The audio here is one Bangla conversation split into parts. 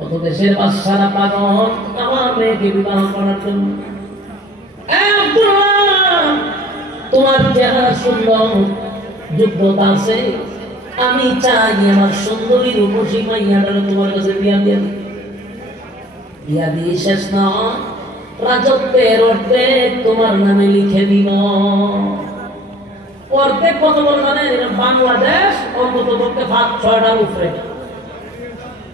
দেশের বাচ্চারা পাগল? আমার মেয়েকে বিবাহ করার জন্য। তোমার চেহারা সুন্দর, যোগ্যতা আছে। আমি চাই আমার সুন্দরী রূপসী মাইয়াটার তোমার কাছে বিয়া দিয়ে। বিয়া দিয়ে শেষ নয় রাজত্বের অর্ধেক তোমার নামে লিখে দিব। অর্ধেক কত বড় মানে বাংলাদেশ, অন্তত পক্ষে ভাগ ছয়টার উপরে।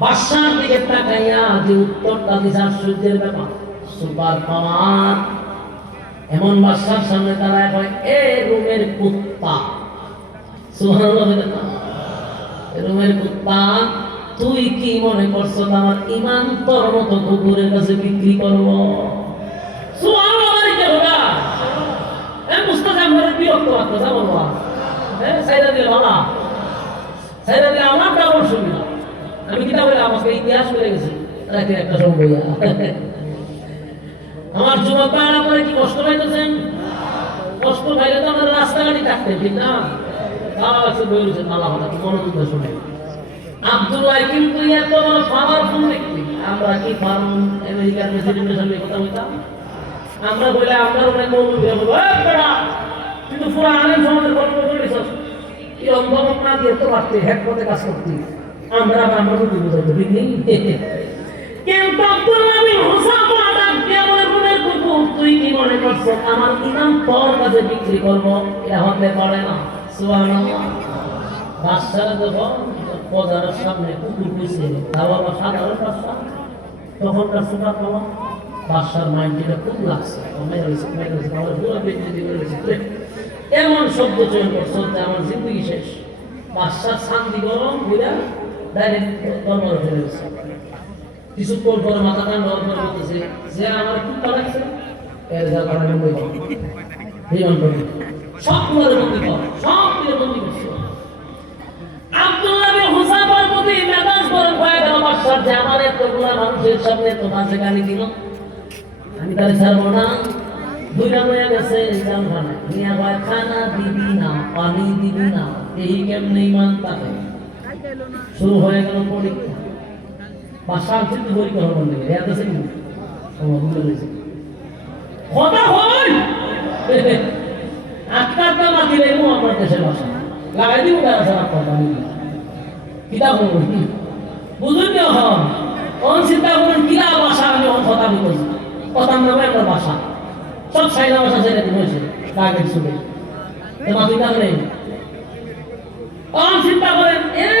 বাদশার দিকে তাকাইয়া যে উত্তরটা দিছে আশ্চর্যের ব্যাপার সুপার পাওয়ার। এমন বাদশার সামনে দাঁড়ায় কয় এ রুমের কুত্তা। রুমের কুত্তা, তুই কি মনে করছ আমার ইমান তোর মতো কুকুরের কাছে বিক্রি করব? বিরক্ত সাইদা দিলে আমার কেমন সুবিধা। আমি কিতা বলে আমাকে ইতিহাস করে গেছি। রাখি একটা সময় আমার যুবক ভাইরা করে কি কষ্ট পাইতেছেন? কষ্ট পাইলে তো আমাদের রাস্তাঘাটই থাকতে ঠিক না? কি আব্দুল্লাহ কিন্তু এত আমরা কি ফার্ম আমেরিকার কথা বলতাম? আমরা বলে আমরা অনেক মৌলবী বলব "এ বেটা, তুই তো পুরো আলেম সমাজের করেছিস এই অন্ধমত না পারতে হ্যাক পথে কাজ করতে। আমরা ঠিক নেই কিন্তু বিন হুসাফা ডাক দিয়া বলে রুমের তুই কি মনে করছ? আমার ইমান তোর কাছে বিক্রি করব এটা হতে পারে না। সুবহানাল্লাহ। বাদশারা যখন বাজারের সামনে কুকুর কইছে তাও আবার সাধারণ বাদশা তখন তার সুপার পাওয়া বাদশার মাইন্ডটা খুব লাগছে। মেরে হয়েছে মেরে হয়েছে আমার পুরো বেঁচে দিয়ে মেরে এমন শব্দ চয়ন করছ যে আমার জিন্দগি শেষ। বাদশার শান্তি গরম, বুঝা? ডাইরেক্ট দরবারে চলে কিছুক্ষণ পরে মাথা কান করে বলতেছে, যে আমার গালি দিল। আমি তাহলে ছাড়বো না। দুইটা নিয়ে খানা দিবি না, পানি দিবি না, এই কেমনে ইমান শুরু হয়ে গেল পরীক্ষা। পরীক্ষা হলো না। আছে কথা রেমু আমার দেশের ভাষা লাগাই দিব কথা কিতা বুঝুন কি হন কোন চিন্তা কিলা ভাষা আমি কথা বলছি কথা নামে একটা ভাষা সব সাইনা ভাষা ছেড়ে দিব হয়েছে কাগের শুনে তোমার কোন চিন্তা করেন, এই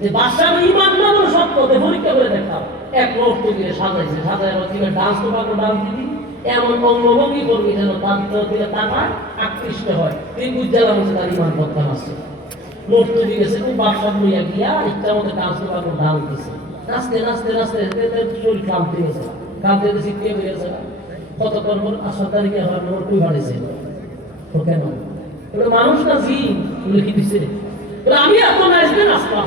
যে বাদশার ইমান না বলে সত্য তো পরীক্ষা করে দেখতাম এক নর্তকীরে সাজাইছে, সাজায় কীভাবে ডান্স তো পাবো ডান্স দিবি? এমন অঙ্গভঙ্গি করবি যেন তার তাকা আকৃষ্ট হয়। জেলা মধ্যে তার ইমান আসছে নর্তকী গেছে, খুব বাদশা লইয়া গিয়া ইচ্ছা মতো ডান্স তো পাবো ডান্স দিছে। নাচতে নাচতে নাচতে শরীর কাঁপতে গেছে। কাঁপতে গেছে কে পর আসার তারিখে আমার নোট তুই বাড়িছে কেন? মানুষ না জি লিখে দিছে? আমি এত নাচবে নাচতাম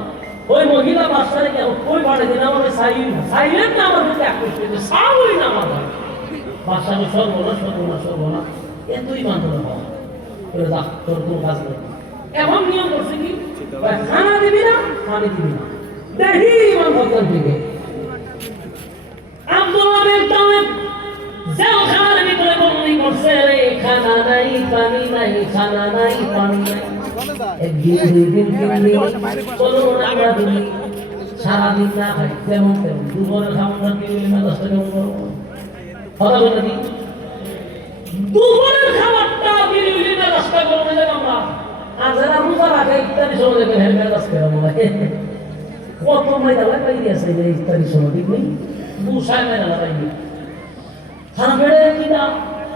ওই মহিলা বাচ্চারে কেন ওই বাড়ি দিন আমাদের সাইলেন্ট না। সাইলেন্ট না আমার হয়েছে সাউই না আমার ভাই। বাদশাহ সর্বনা সর্বনা সর্বনা এ তুই মানতে পারব এবার যা, তোর কোনো কাজ নেই। এখন নিয়ম করছে কি? খানা দিবি না, পানি দিবি না। দেখি ইমান ভক্তর দিকে। আব্দুল্লাহ বিন ভিতরে করছে রে খানা নাই, পানি নাই, খানা নাই, পানি নাই। একদিন দুই দিন, তিন দিন চলো আমরা দিন, সারাদিন না খাই, তেমন তেমন। দুপুরে না দিলে কেমন করব কথা বলে দিই দুপুরের খাবারটা দিলে মেজাজটা কেমন হয়ে যাবে আমরা আর যারা রোজা রাখে ইত্যাদি কত ময়দা